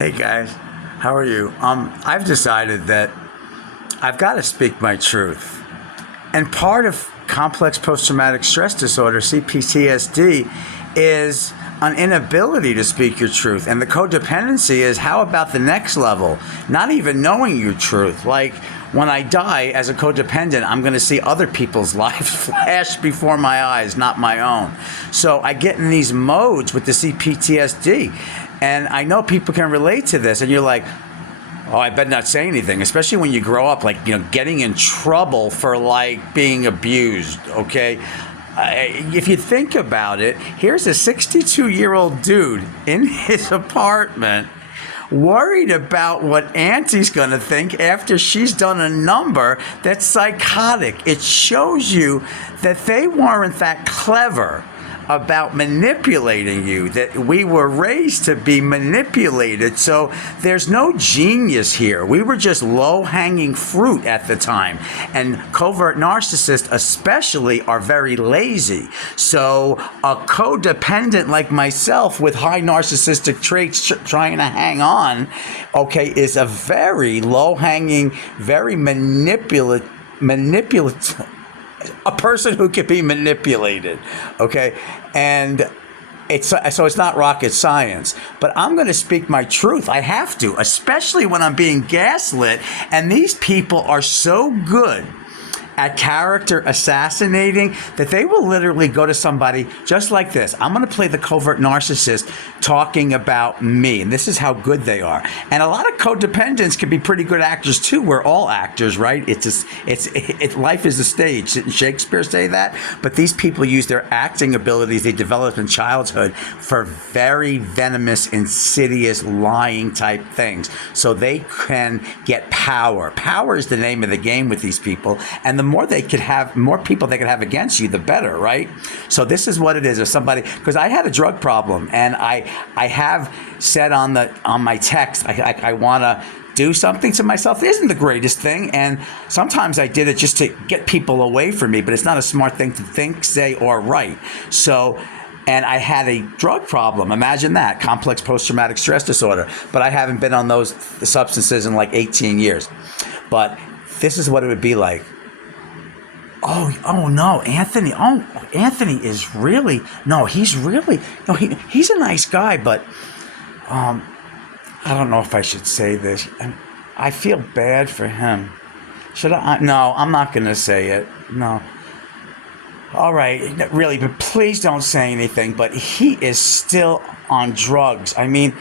Hey guys, how are you? I've decided that I've got to speak my truth. And part of complex post-traumatic stress disorder, CPTSD, is an inability to speak your truth. And the codependency is, how about the next level? Not even knowing your truth. Like, when I die as a codependent, I'm going to see other people's lives flash before my eyes, not my own. So I get in these modes with the CPTSD. And I know people can relate to this. And you're like, oh, I better not say anything, especially when you grow up, like, getting in trouble for, like, being abused, okay? If you think about it, here's a 62-year-old dude in his apartment worried about what Auntie's going to think after she's done a number that's psychotic. It shows you that they weren't that clever about manipulating you, that we were raised to be manipulated. So there's no genius here. We were just low-hanging fruit at the time. And covert narcissists especially are very lazy. So a codependent like myself with high narcissistic traits trying to hang on, okay, is a very low-hanging, very manipulative, a person who can be manipulated, okay? And it's not rocket science, but I'm going to speak my truth. I have to, especially when I'm being gaslit. And these people are so good at character assassinating that they will literally go to somebody just like this. I'm going to play the covert narcissist talking about me, and this is how good they are. And a lot of codependents can be pretty good actors too. We're all actors, right? Life is a stage. Didn't Shakespeare say that? But these people use their acting abilities they developed in childhood for very venomous, insidious, lying type things. So they can get power. Power is the name of the game with these people, and the more people they could have against you, the better, right? So this is what it is. If somebody, because I had a drug problem, and I have said on my text, I want to do something to myself. It isn't the greatest thing, and sometimes I did it just to get people away from me, but it's not a smart thing to think, say, or write. So, and I had a drug problem. Imagine that, complex post-traumatic stress disorder. But I haven't been on those substances in like 18 years. But this is what it would be like. Oh no, Anthony. Oh, Anthony is really, no, he's really, no, he's a nice guy, but I don't know if I should say this. I feel bad for him. Should I? No, I'm not going to say it. No. All right, really, but please don't say anything. But he is still on drugs. I mean,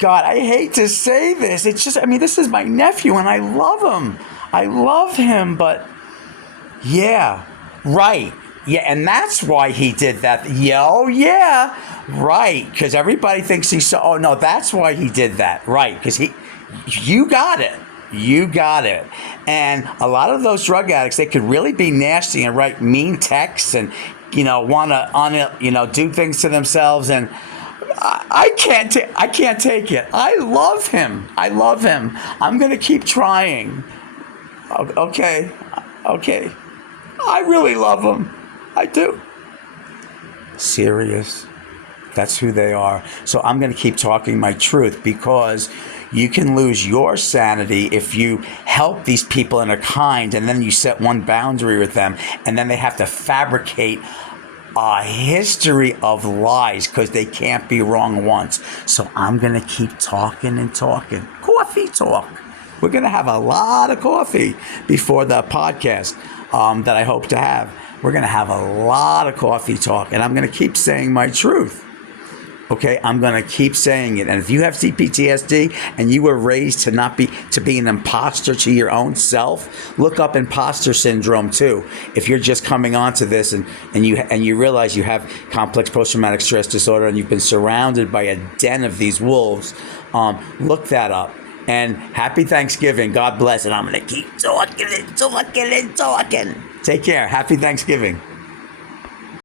God, I hate to say this. It's just, I mean, this is my nephew, and I love him. I love him, but yeah, right. Yeah, and that's why he did that. Yeah, right. Because everybody thinks he's so. Oh no, that's why he did that. Right? Because you got it. You got it. And a lot of those drug addicts, they could really be nasty and write mean texts and want to do things to themselves. And I can't take it. I love him. I'm gonna keep trying. Okay. I really love them. I do. Serious. That's who they are. So I'm going to keep talking my truth, because you can lose your sanity if you help these people and are kind, and then you set one boundary with them, and then they have to fabricate a history of lies because they can't be wrong once. So I'm going to keep talking and talking. Coffee talk. We're going to have a lot of coffee before the podcast that I hope to have. We're going to have a lot of coffee talk, and I'm going to keep saying my truth. Okay, I'm going to keep saying it. And if you have CPTSD and you were raised to be an imposter to your own self, look up imposter syndrome too. If you're just coming onto this and you realize you have complex post-traumatic stress disorder and you've been surrounded by a den of these wolves, look that up. And happy Thanksgiving. God bless. And I'm going to keep talking and talking and talking. Take care. Happy Thanksgiving.